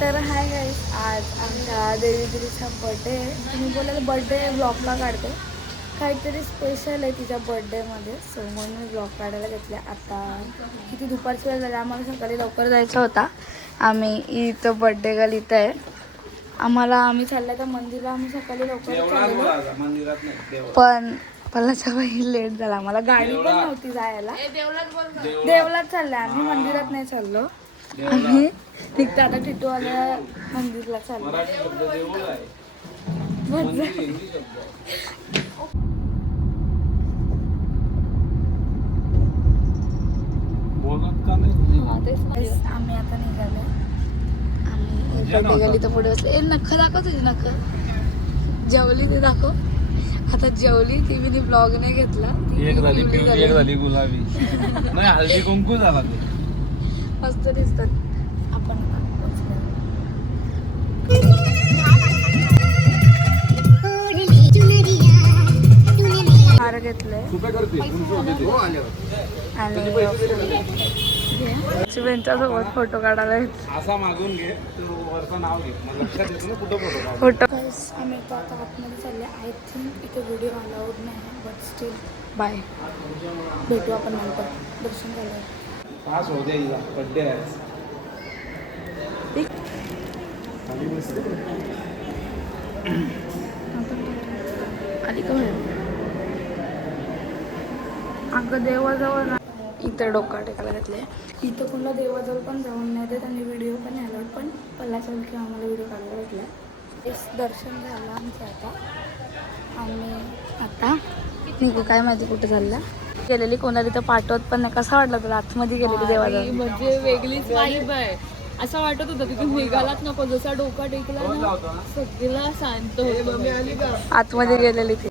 तर hi guys, आज आमच्या देवीगिरीचा बर्थडे आहे. तुम्ही बोलाल बर्थडे ब्लॉगला काढते, काहीतरी स्पेशल आहे तिच्या बर्थडेमध्ये. सो म्हणून ब्लॉग काढायला घेतला. आता किती दुपारची वेळ झाली, आम्हाला सकाळी लवकर जायचा होता. आम्ही इथं बर्थडे गर्ल इथं आहे. आम्ही चाललं तर मंदिरला. आम्ही सकाळी लवकर चाललो, पण पल्लाच्या वेळी लेट झाला. आम्हाला गाडी पण नव्हती जायला. देवलात चाललं, आम्ही मंदिरात नाही चाललो. आम्ही निघता आता टिटूवाल्या मंदिरला चाललो. आम्ही आता निघालो. आम्ही बर्थडे गली तर पुढे बसले. नख दाखव तुझी नख. जेवली ते दाखव. आता जेवली ती मी ब्लॉग नाही घेतला. एक झाली गुलाबी नाही हळदी कुंकू झाला ते मस्त दिसतात. आपण हार घेतलंय आणि शुभेंच्यासोबत फोटो काढायला असा मागून घे वरचं नाव घे लक्षात येतो ना कुठं फोटो. आम्ही आता आतमध्ये चालले. आय थिंक इथे व्हिडिओ अलाउड नाही, बट स्टील बाय. भेटू आपण नंतर दर्शन झालं. पास हो दे बर्थडे आहे. आली का अगं देवाजवळ ना. इथं डोका टेकायला घातले. इथं कोणला देवाजवळ पण जाऊन नाही देत आणि व्हिडिओ पण नाही अलाउड. पण पल्लाच्या किंवा आम्हाला व्हिडिओ काढायला भेटला. दर्शन झालं आमचं. आम्ही आता निघू. काय माहिती कुठे चाललं. गेलेली कोणाला इथं पाठवत पण नाही. कसा वाटला तुला आतमध्ये गेलेली देवाजवळ? म्हणजे वेगळीच वाईब आहे. असं वाटत होतं तिथे निघालाच नको. जसा डोका टेकला ना सगळं शांत होतं. आतमध्ये गेलेली ती.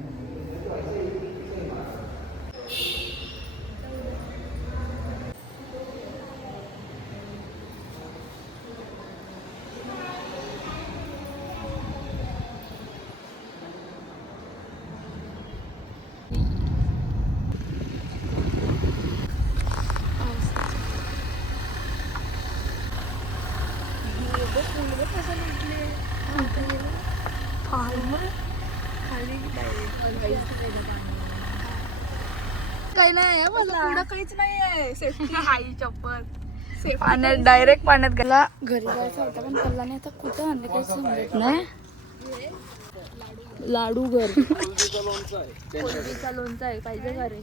काही नाही मला काहीच नाही आहे. आई चप्पल पाण्यात डायरेक्ट पाण्यात गेला. घरी जायचं होतं पण पल्लाने आता कुठं आणलं काही समजत नाही. लाडू घर कोलबीचा लोणचा आहे. पाहिजे का रे?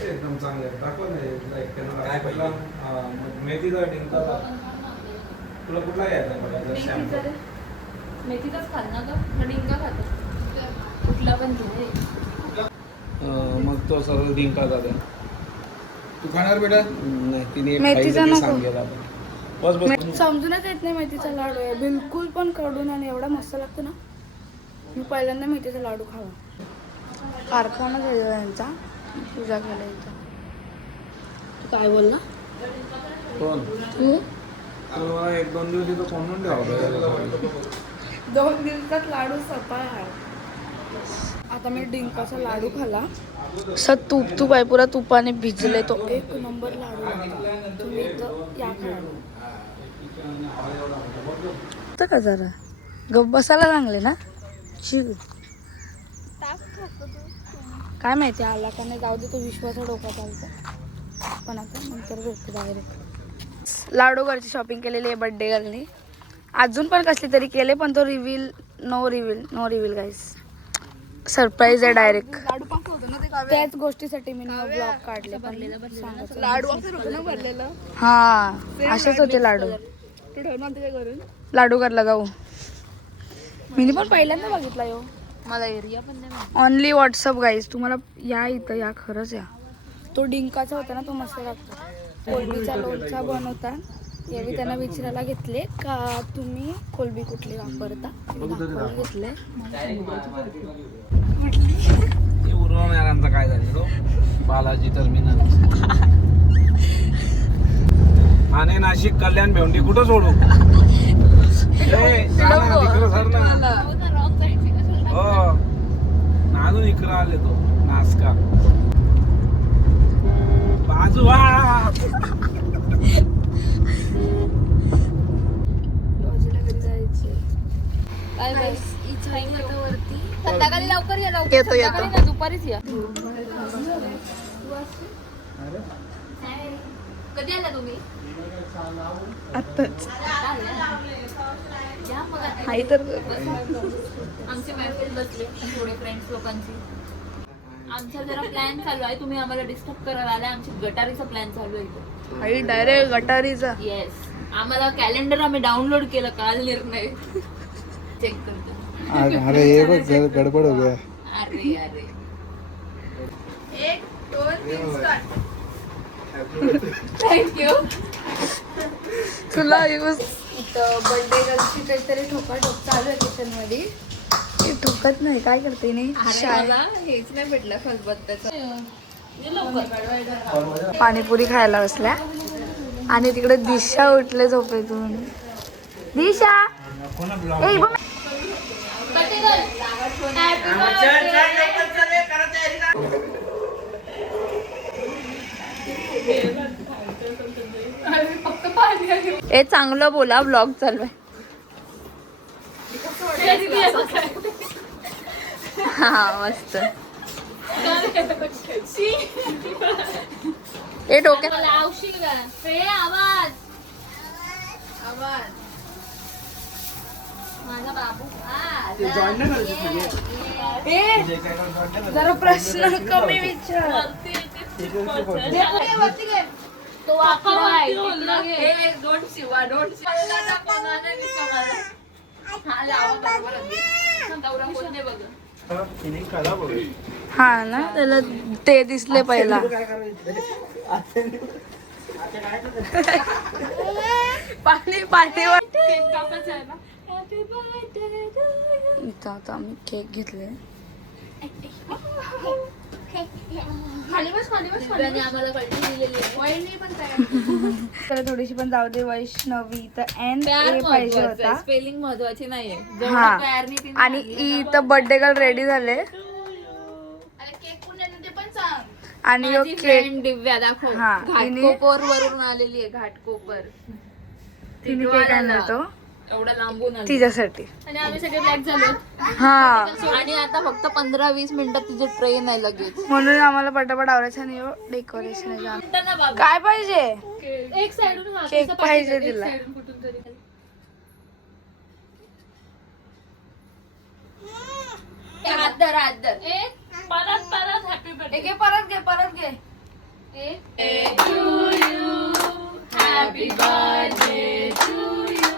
एकदम चांगले दाखव ना. मेथीचा डिंका तुला कुठला घ्यायचा? मेथीचाच खाल ना का डिंका खातो कुठला पण घे. मग तो सरळ डिंका जाते. तू खाणार बेटा? नाही तिने मेथीचा नको. सांगेल बस बस. समजूनच येत नाही मेथीचा लाडू आहे. बिलकुल पण कडून आणि एवढा मस्त लागतो ना. मी पहिल्यांदा मेथीचा लाडू खावा. कारखाना झाला यांचा पूजा केला इथं. तू काय बोलला? कोण तू? तुला एक दोन दिवस इथं कोंडून ठेवा. 2 दिवसात लाडू सपाय. आता मी डिंकाचा लाडू खाला. तूप आहे पुरा तुपाने भिजले. तो एक नंबर लाडू लागतो. तुम्ही इथं या खायला का जरा गप बसायला चांगले ना. शिक काय माहिती आला का नाही. जाऊ दे, तो विश्वाचा डोका चालतो. पण आता नंतर भेटतो डायरेक्ट. लाडू घरची शॉपिंग केलेली आहे बर्थडे गर्लनी. अजून पण कसली तरी केले पण तो नो रिव्हील गाईस. सरप्राईज आहे डायरेक्ट. त्याच गोष्टीसाठी मी ब्लॉग काढले. हा असेच होते लाडू. लाडू करला जाऊ. मी पण पहिल्यांदा बघितला यो. मला एरिया पण नाही. Only WhatsApp guys. तुम्हाला या इथं या खरंच या. तो डिंकाचा होता ना, तो मस्त लागतो. कोलबीचा लोणचा बनवता. यावेळी त्यांना विचारायला घेतले का तुम्ही कोलबी कुठली वापरता. घेतले उरवणाऱ्यांचा काय झालं तो बालाजी टर्मिनल आणि नाशिक कल्याण भेंडी कुठं सोडू. अजून इकडं आले तो नासका बाजू बाय बाय. संध्याकाळी लवकर या लवकर. येतो संध्याकाळी ना, दुपारीच या. कधी आला तुम्ही? आत्ताच या मग आता. हाय तर आमची महफिल बसली थोडे फ्रेंड्स लोकांची. आमचा जरा प्लॅन चालू आहे. तुम्ही आम्हाला डिस्टर्ब करायला आलाय. आमची गटारीचा प्लॅन चालू आहे इथं. हाय डायरेक्ट गटारीचा. येस. आम्हाला कॅलेंडर आम्ही डाउनलोड केलं काल निर्णय. चेक करतो. अरे ये बघ गडबड हो गया. अरे अरे 1 2 3 स्टार्ट. थँक्यू. तुला यूज इथं बर्थडे गर्लची काहीतरी ठोकाठोक चालू आहे किचन मध्ये. ते ठोकत नाही, काय करते नाही हेच नाही भेटलं खलबत्त्याचं. पाणीपुरी खायला बसल्या आणि तिकडे दिशा उठले झोपेतून. दिशा ए बघ. ए चांगलं बोला. ब्लॉग चालू आहे. हा मस्त. ए डोक्यात लावशील का? आवाज माझा बाबू. जरा प्रश्न कमी विचार. तो आहे. Don't Shiva don't Shiva. हा लावा बरोबर. दौरा कोण नाही बघ. हा ना, त्याला ते दिसले पहिला. पाणी पाणी इथं आता आम्ही केक घेतले. आम्हाला कळली दिलेली त्याला थोडीशी पण जाऊ दे. वैष्णवी तर एन ए पाहिजे होता. स्पेलिंग महत्वाची नाहीये. हा आणि इथं बर्थडे गर्ल रेडी झाले आणि यो माझी केक फ्रेंड दिव्या दाखव. हा, घाटकोपर वरून आलेली आहे. घाटकोपर तिने केक आणला तो एवढा लांबून आली. तिच्यासाठी. आणि आम्ही सगळे ब्लॅक झालो. हा आणि आता फक्त 15-20 मिनिटात तिची ट्रेन आहे लगेच. म्हणून आम्हाला पटापट आवरायचं आणि डेकोरेशन ना बाबा. काय पाहिजे. एक साइडून केक पाहिजे तिला. कुठून तरी. हात धर हात धर. परत परत हॅपी बर्थडे. परत घे. Happy birthday to you.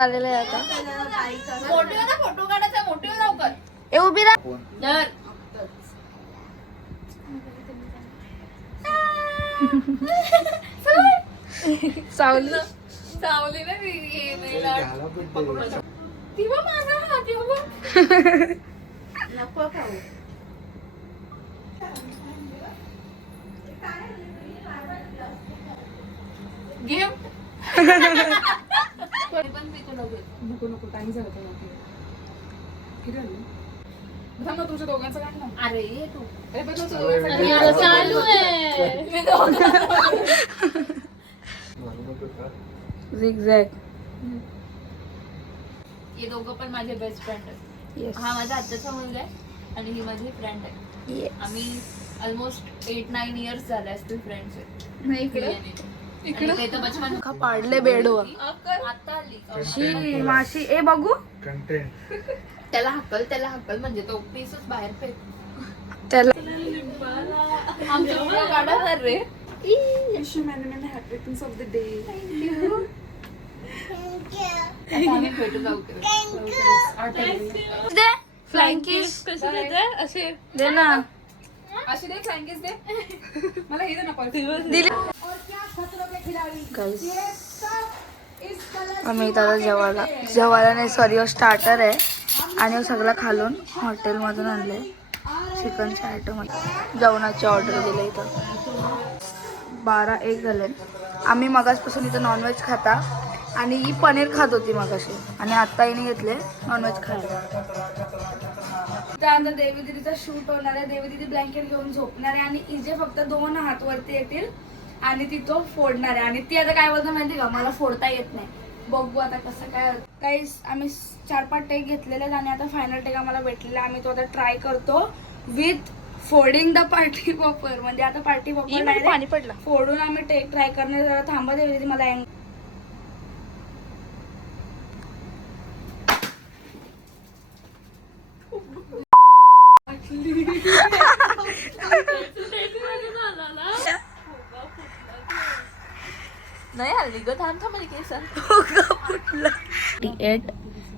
आलेलं आहे आता. फोटो काढायचा. मोठी हो लवकर. ए उभी राहा. धर. सावली सावली ना ती बघ माझा हात बघ. नको खाऊ. गिफ्ट पण पितो नको काही झालं तुमच्या दोघांचं काढलं. अरे ये तू. चालू आहे. झिगझॅग. हे दोघं पण माझे बेस्ट फ्रेंड आहेत. येस. हा माझा आत्याचा मुलगा आहे आणि ही माझी फ्रेंड आहे. आम्ही ऑलमोस्ट 8-9 इयर्स झाले असतील फ्रेंड्स आहेत. इकडे ते तर बचपन खा पाडले बेडवर. आता आली. शी माशी. ए बघू त्याला हक्कल म्हणजे तो पीसच बाहेर फेक. त्याला आमच्या मुलं काढणार रे. आम्ही भेटू लवकर. दे फ्लाइंग किस. असे दे ना. असे दे फ्लँकीस दे. मला हे दे ना दिली. आम्ही इथं जेवायला नाही सॉरी स्टार्टर आहे आणि सगळं खालून हॉटेलमधून आणले. चिकनचे आयटम जेवणाची ऑर्डर दिलं. इथं 12-1 झाले. आम्ही मगासपासून इथं नॉनव्हेज खाता आणि ही पनीर खात होती मगाशी आणि आत्ता हिने घेतले नॉनव्हेज खायला. त्यानंतर देवी दिदीचा शूट होणार आहे. देवी दिदी ब्लँकेट घेऊन झोपणार आहे आणि इजे फक्त 2 हात वरती येतील आणि ती तो फोडणार आहे. आणि ती आता काय बोलतो माहिती का, मला फोडता येत नाही. बघू आता कसं काय. काहीच आम्ही 4-5 टेक घेतलेले आणि आता फायनल टेक आम्हाला भेटलेला. आम्ही तो आता ट्राय करतो with folding the party popper. म्हणजे आता पार्टी पॉपर पाणी पडलं. फोडून आम्ही टेक ट्राय करणे. जरा थांबा दे मला नाही हल्ली ग थांब थांब केस 8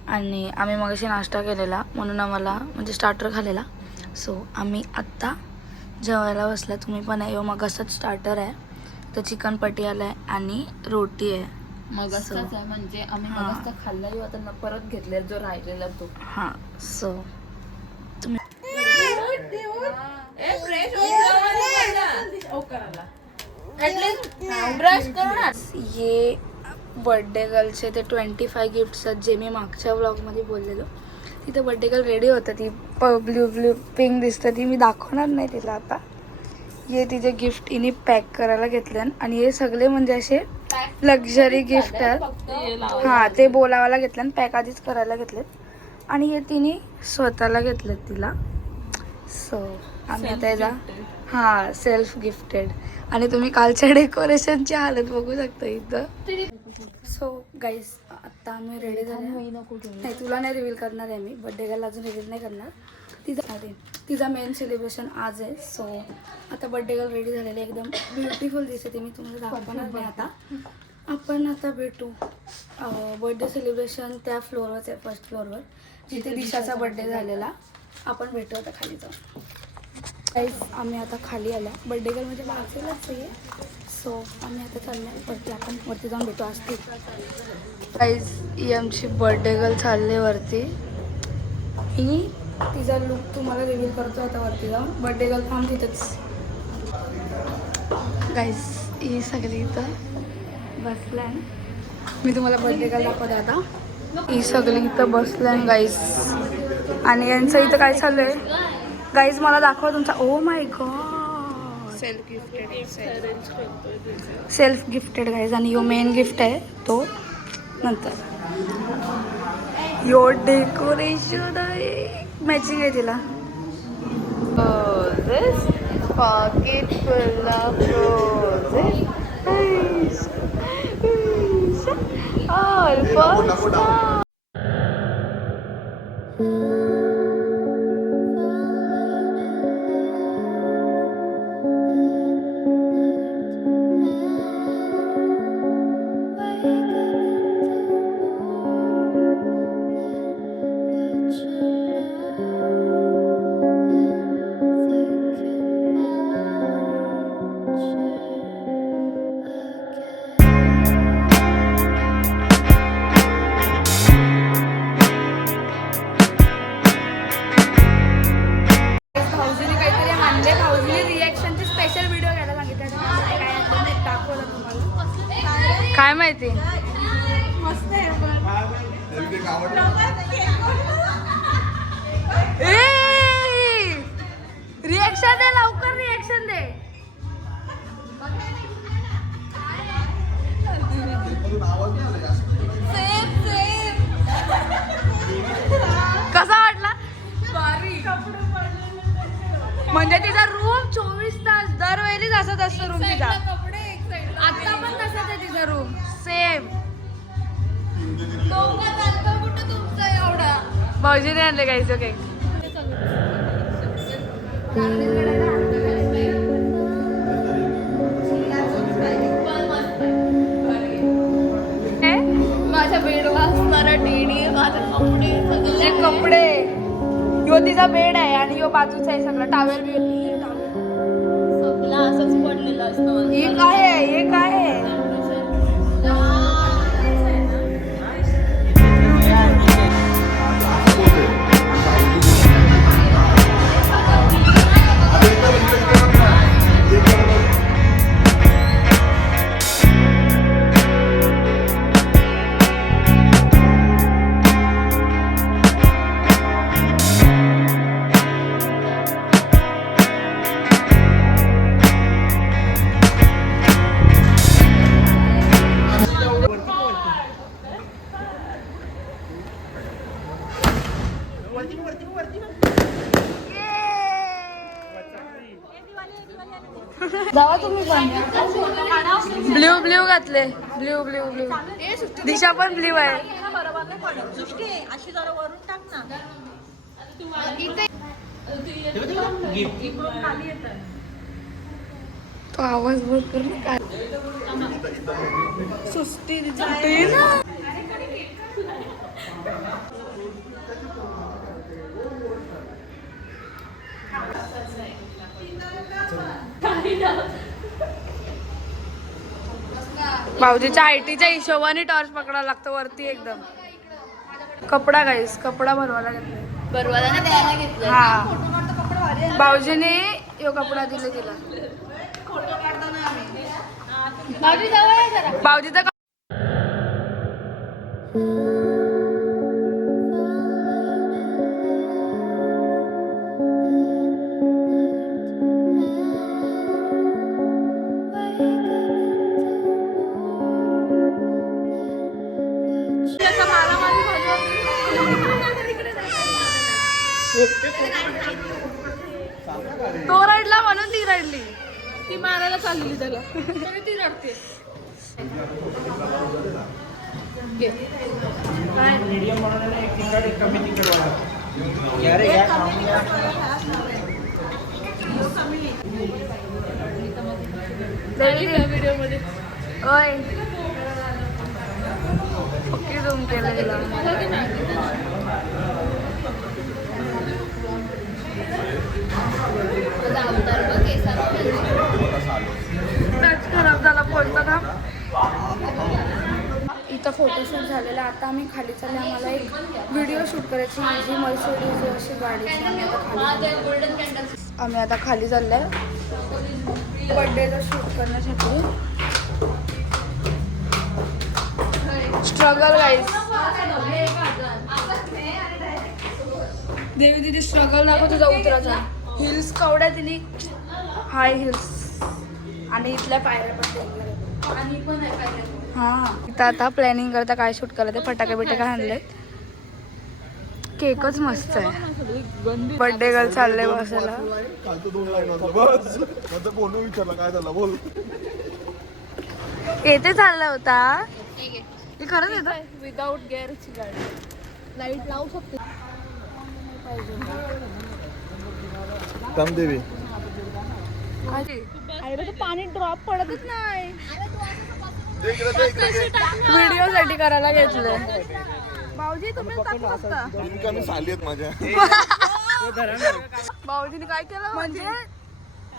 आणि आम्ही मगाशी नाश्ता केलेला म्हणून आम्हाला म्हणजे स्टार्टर खाल्लेला. सो आम्ही आत्ता जेवायला बसला. तुम्ही पण आहे. मग असंच स्टार्टर आहे तर चिकन पटियाला आहे आणि रोटी आहे. मग असंच आहे म्हणजे आम्ही मग खाल्ला आता परत घेतले जो राहिलेला तो. हां सो तुम्ही ब्रश करणार. ये बर्थडे गर्लचे ते 25 गिफ्ट्स आहेत जे मी मागच्या व्लॉगमध्ये बोललेलो. तिथे बर्थडे गर्ल रेडी होतं. ती ब्ल्यू पिंक दिसतं. ती मी दाखवणार नाही तिला आता. हे तिचे गिफ्ट हिने पॅक करायला घेतले आणि हे सगळे म्हणजे असे लक्झरी गिफ्ट आहेत. हां ते बोलावायला घेतले आणि पॅक आधीच करायला घेतलेत आणि हे तिने स्वतःला घेतलेत तिला. सो आम्ही आता याचा हां सेल्फ गिफ्टेड. आणि तुम्ही कालच्या डेकोरेशनची हालत बघू शकता इथं. सो गाईज आत्ता आम्ही रेडी झाले. नाही तुला नाही रिव्हील करणार आहे मी. बर्थडे गर्ल अजून रिव्हील नाही करणार. तिचा मेन सेलिब्रेशन आज आहे. सो आता बर्थडे गर्ल रेडी झालेली एकदम ब्युटिफुल दिसते. मी तुम्हाला दाखवणार नाही आता. आपण आता भेटू. बर्थडे सेलिब्रेशन त्या फ्लोअरवरच आहे, फर्स्ट फ्लोअरवर जिथे दिशाचा बर्थडे झालेला. आपण भेटू आता खाली जाऊन. गाईज आम्ही आता खाली आल्या. बर्थडे गर्ल म्हणजे बाजूलाच आहे. सो आम्ही आता चालले वरती. आपण वरती जाऊन भेटू असते. गाईज ही आमची बर्थडे गर्ल चालले वरती. ही तिचा लुक तुम्हाला रिव्हील करतो आता वरती जाऊन. बर्थडे गर्ल थांब तिथंच. गाईज ही सगळी इथं बसलाय. मी तुम्हाला बर्थडे गर्ल दाखवते आता. ही सगळी इथं बसलाय गाईज. आणि यांचं इथं काय चालू आहे गाईज मला दाखवा तुमचा. Oh my God self gifted guys. आणि यो मेन गिफ्ट आहे तो नंतर. यो डेकोरेशन आहे मॅचिंग आहे तिला. Pocket full of roses all for भाऊजीने काहीतरी म्हणले. भाऊजीने रिॲक्शनचे स्पेशल व्हिडिओ घ्यायला सांगितलं. काय आता मी दाखवलं तुम्हाला. काय माहिती मस्त आहे. रिॲक्शन दे लवकर. रिॲक्शन दे. कसा वाटला. म्हणजे तिचा रूम 24 तास दरवेळी असत असतो. रूम तिचा आता पण तसंच आहे तिचा रूम सेम. भाऊजीने आणले काहीच काही. माझ्या बेडवर असणारा टेडी माझे कपडे तुझे कपडे. यो तिचा बेड आहे आणि यो बाजूचा आहे सगळं. टावेल बिवेल सगळं असंच पडलेलं असतं. हे काय आहे. हे काय आहे. जावा तुम्ही पण. ब्ल्यू ब्ल्यू घातले. Blue blue blue. दिशा पण ब्ल्यू आहे. तो आवाज बोल कर ना काय सुस्ती ना. भाऊजीच्या आयटीच्या हिशोबाने टॉर्च पकडायला लागतं वरती एकदम. कपडा गाईस कपडा भरवायला घेतलाय. बरवाला द्यायला घेतलं. हा भाऊजीने यो कपडा दिले तिला. भाऊजीचा तो रडला म्हणून ती रडली. ती मारायला चालली त्याला तरी ती रडते. मीडियम बनवलेलं एक तिखट एक कमी तिखट वाला. घ्या रे घ्या खाऊन घ्या. व्हिडिओ मध्ये ओय ओके झूम केलेला. टच खराब झाला बोलताना. इथं फोटोशूट झालेला. आता आम्ही खाली चालले. आम्हाला एक व्हिडिओ शूट करायची. माझी मर्सिडीज अशी गाडीची. आम्ही आता खाली चाललोय बर्थडेचं शूट करण्यासाठी. Struggle guys. देवी दिदी स्ट्रगल नको तुझा उतराचा. हिल्स कवड्या तिने हाय हिल्स आणि इथल्या पायऱ्या पण. आणि पण हां इथं आता प्लॅनिंग करता काय शूट करायचं. फटाके बिटाके आणले. केकच मस्त आहे. बर्थडे गर्ल चाललंय बसायला. येते चालला होता. हे खरंच येतं विदाउट गेअरची गाडी. लाईट लावू शकते. देवी अरे पाणी ड्रॉप पडतच नाही. व्हिडिओ साठी करायला घेतलंय. भाऊजी तुम्ही साली आहेत माझ्या. भाऊजीने काय केलं म्हणजे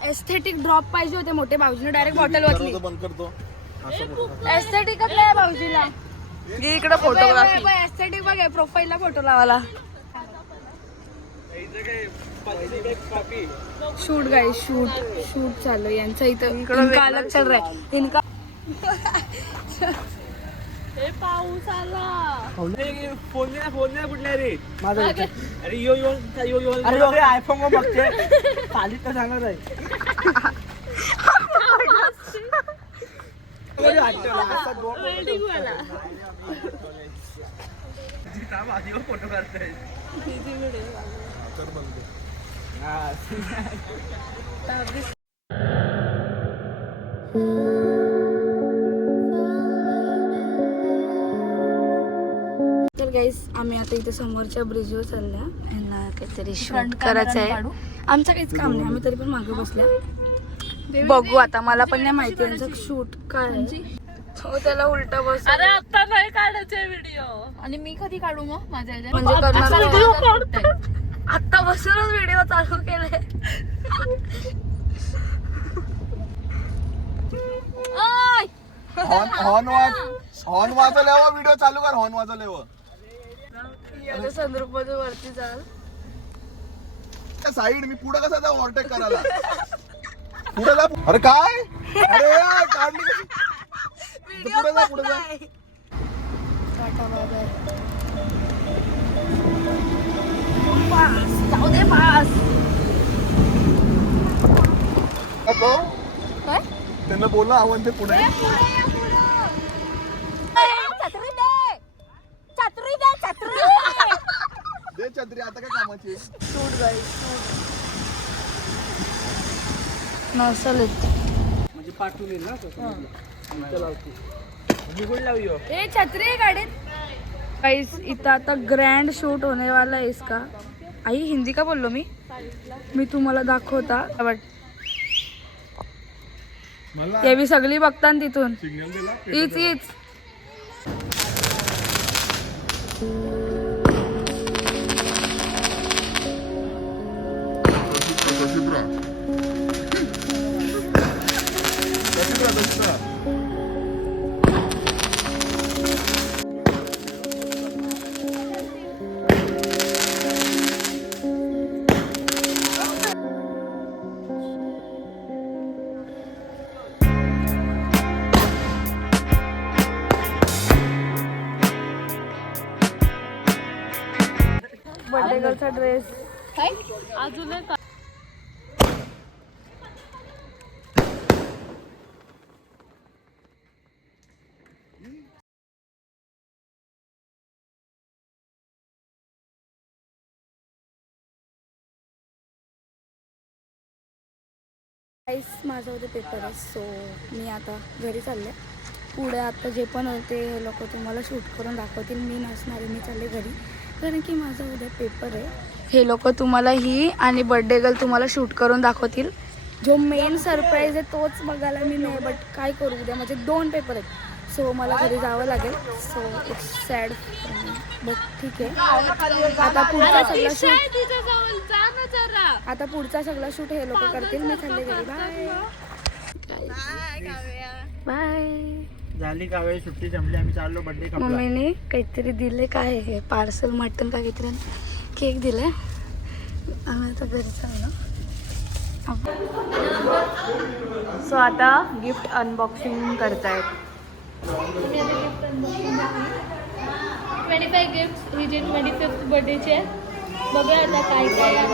एस्थेटिक ड्रॉप पाहिजे होते मोठे. भाऊजीने डायरेक्ट बॉटल वाचली. बंद करतो. एस्थेटिकच नाही भाऊजीला. इकडे फोटोग्राफी एस्थेटिक बघ प्रोफाईलला फोटो लावायला. शूट गाई शूट शूट चालू यांचं इथं. इनका अलग चल रहा है. इनका हे पाऊस आला. फोन नाही कुठल्या रे माझा. अरे यो यो यो यो. अरे आयफोन मग बघते चालीत का सांगत आहे. फोटो काढताय. तर गाईस आम्ही आता इथे समोरच्या ब्रिजवर चालल्या. यांना काहीतरी शूट करायचं आहे. आमचं काहीच काम नाही. आम्ही तरी पण मागे बसल्या. बघू आता. मला पण नाही माहिती यांचं शूट काय आहे. हो त्याला उलटा बस. अरे आता नाही काढायचे व्हिडिओ. आणि मी कधी काढू मग माझ्या म्हणजे करणार आता बसूनच व्हिडिओ चालू केले. हॉर्न वाजवल्यावर व्हिडिओ चालू कर. हॉर्न वाजवल्यावर संदर्भाच्या वरती चाल. साईड मी पुढे कसा जाऊ ओव्हरटेक करायला. पुढे जा. अरे काय अरे काढली कशी. पुढे जा पुढे जा. जाऊ दे पास. काय त्यांना बोलला आव्हान ते पुढे. दे छत्री आता काय कामाची. शूट गाईस नसलेत. ए छत्री आहे गाडीत. गाइस इथं आता ग्रँड शूट होने वाला है इसका. आई हिंदी का बोललो मी तुम्हाला दाखवता. मला ते बी सगळी बघता ना तिथून. सिग्नल दिला हीच बर्थडे गर्लचा ड्रेस. अजून गाईस माझं उद्या पेपर आहे सो मी आता घरी चालले. पुढे आता जे पण होते हे लोक तुम्हाला शूट करून दाखवतील. मी नसणार आहे, मी चालले घरी कारण की माझा उद्या पेपर आहे. हे लोक तुम्हाला ही आणि बर्थडे गर्ल तुम्हाला शूट करून दाखवतील. जो मेन सरप्राईज आहे तोच बघायला मी नाही. बट काय करू उद्या माझे 2 पेपर आहेत सो मला घरी जावं लागेल. सो इट्स सॅड बट ठीक आहे. आता पुढचा सगळा शूट हे लोक करतील. मी चालले घरी. बाय. झाली का वेळ सुट्टी जमली आम्ही चाललो बर्थडे कपला. मम्मीने काहीतरी दिले. काय आहे हे पार्सल मटन का काहीतरी केक दिलाय. आम्ही आता घरी चाललो. सो आता गिफ्ट अनबॉक्सिंग करतायत. 25 गिफ्ट ही जे 25th बर्थडेचे आहेत. बघूया आता काय काय आहे.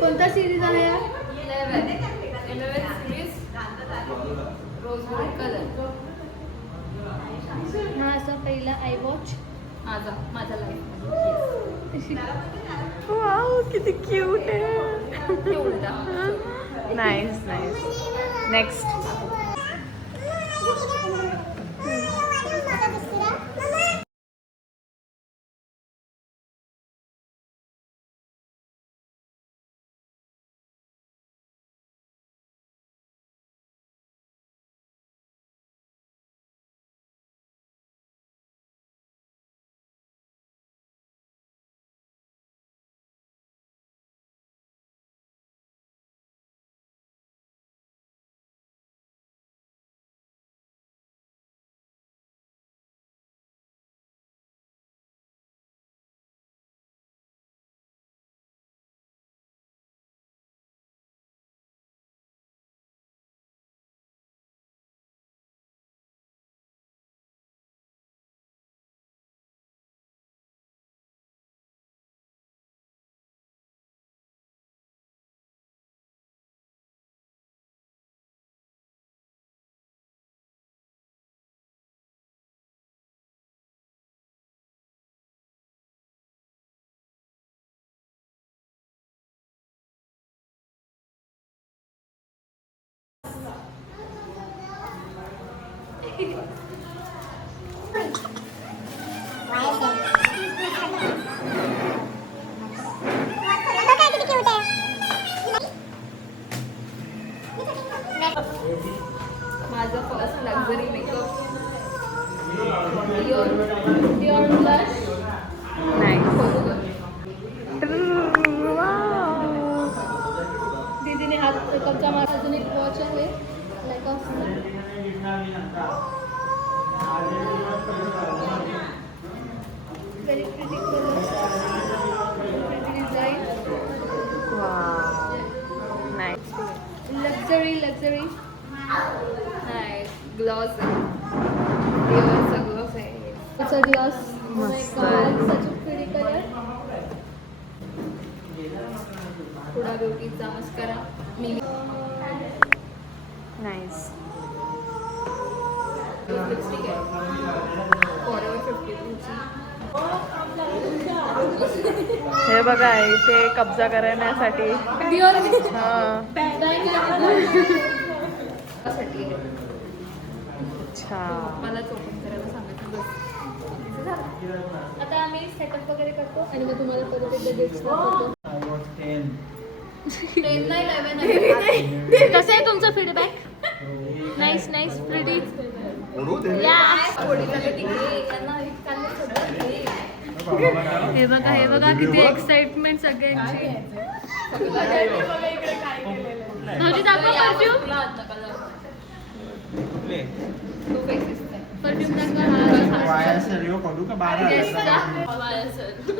कोणता सिरीज आहे हा? 11 सीरीज रोज गोल्ड कलर. हा असा पहिला आय वॉच. माझा लाईफ वाव किती क्यूट आहे. एवढा नाईस नाईस. नेक्स्ट माझा first luxury makeup. Dior blush. दीदीने हात मेकअपचा माझा अजून एक वॉच आहे. Like very pretty colour, pretty design. Luxury नाही ग्लॉस आहे. डिओरचा ग्लॉस आहे. It's a glass. Such pretty colour. थोडा ब्युटीचा मस्करा. मी नाईस. लिपस्टिक आहे फॉरएव्हर 52 ची. हे बघा इथे कब्जा करण्यासाठी अच्छा मला ओपन करायला सांगितलं बस. आता आम्ही सेटअप वगैरे करतो आणि मग तुम्हाला परत एकदा गिफ्ट दाखवतो. 10 नाही 11 कसं आहे तुमचा फीडबॅक? नाईस नाईस प्रिटी या. हे बघा किती एक्साइटमेंट सगळ्यांची. भाऊजी दाखवा परफ्यूम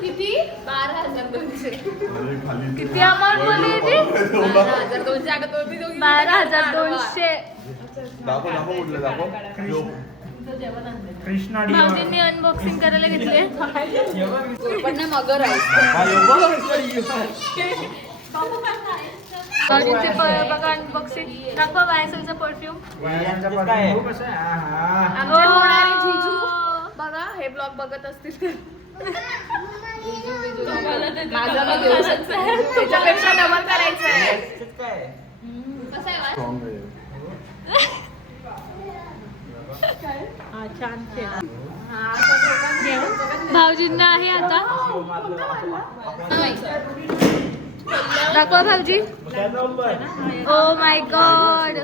किती 12,200 किती अमाऊंट बोलली ती? 12,200 12,200. कृष्णा भाऊजींनी अनबॉक्सिंग करायला घेतले. भाऊजींचे बघा अनबॉक्सिंग. दाखवा वायसलचा परफ्यूम. आमचे होणारे जिजू बघा हे ब्लॉग बघत असतील तर त्याच्यापेक्षा डबल करायचं आहे. कसं आहे भाऊजींना आहे आता. दाखवा भाऊजी. ओ माय गॉड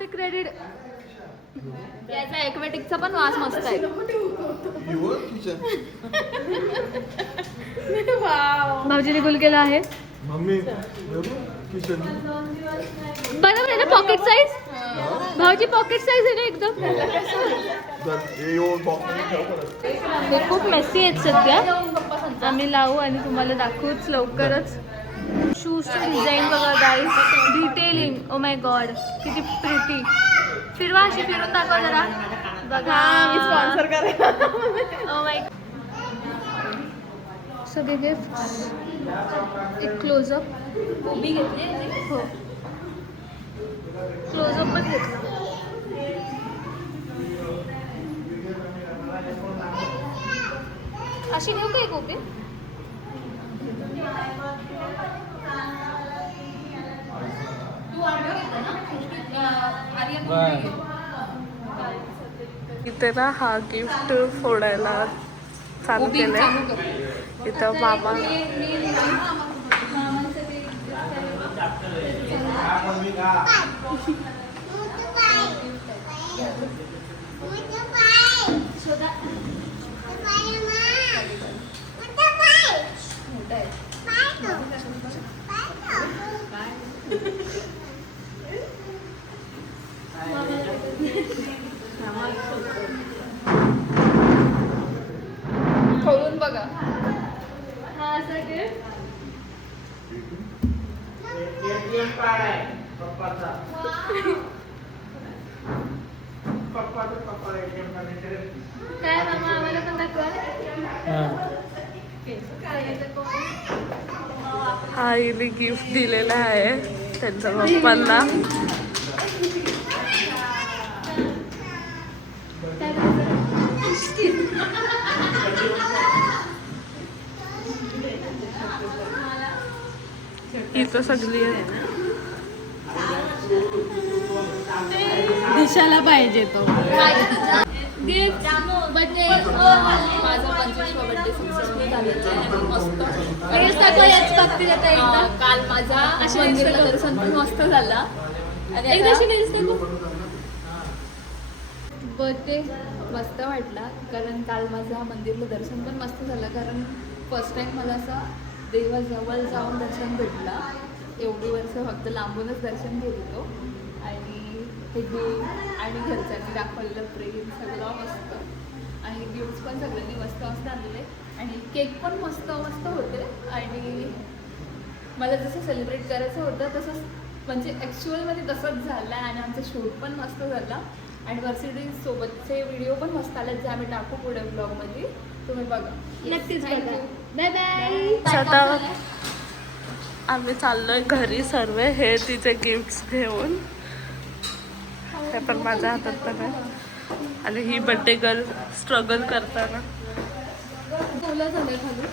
ते क्रेडिट याचा एक्वेटिकचा पण वास मस्त आहे. भाऊजीने गुल केला आहे. बरोबर आहे ना पॉकेट साईज. भाऊजी पॉकेट साईज आहे ना एकदम. हे खूप मेसी आहेत सध्या. आम्ही लावू आणि तुम्हाला दाखवूच लवकरच. शूजचं डिझाईन बघा गाईस. डिटेलिंग ओ माय गॉड किती प्रिटी. फिरवा अशी फिरून दाखवा जरा. बघा स्पॉन्सर करा. ओ माय सगळे गिफ्ट. एक क्लोजअप उभी घेतली. हो क्लोजअप पण घेतला. अशी घेऊ का एक उभी? इथे ना हा गिफ्ट फोडायला चालू केलंय. इथं मामा खोलून बघा. हा असं गिफ्ट काय मामा आम्हाला पण दाखवा. आईने गिफ्ट दिलेलं आहे त्यांच्या पप्पांना. इथं सगळी आहेत. दिशाला पाहिजे तो गिफ्ट. बर्थडे माझा 25वा बर्थडे सक्सेसफुल झालेला आहे. मस्त काल माझा मंदिराला दर्शन पण मस्त झाला. बर्थडे मस्त वाटला कारण काल माझा मंदिरला दर्शन पण मस्त झालं. कारण फर्स्ट टाइम मला असं देवाजवळ जाऊन दर्शन भेटला. एवढी वर्ष फक्त लांबूनच दर्शन घेत होतो. आणि हे गिफ्ट आणि घरच्यांनी दाखवलेलं प्रेम सगळं मस्त. आणि गिफ्ट्स पण सगळ्यांनी मस्त मस्त आणलेले. आणि केक पण मस्त मस्त होते. आणि मला जसं सेलिब्रेट करायचं होतं तसंच म्हणजे ॲक्च्युअलमध्ये तसंच झालं. आणि आमचं शूट पण मस्त झाला. ॲनिव्हर्सरी सोबतचे व्हिडिओ पण मस्त आले जे आम्ही टाकू पुढे ब्लॉगमध्ये. तुम्ही बघा नक्कीच बघा. Bye bye. आता आम्ही चाललोय घरी सर्व. हे तिचे गिफ्ट्स घेऊन. हे पण माझ्या हातात पण आहे. आणि ही बर्थडे गर्ल स्ट्रगल करताना. ओला झालं खाली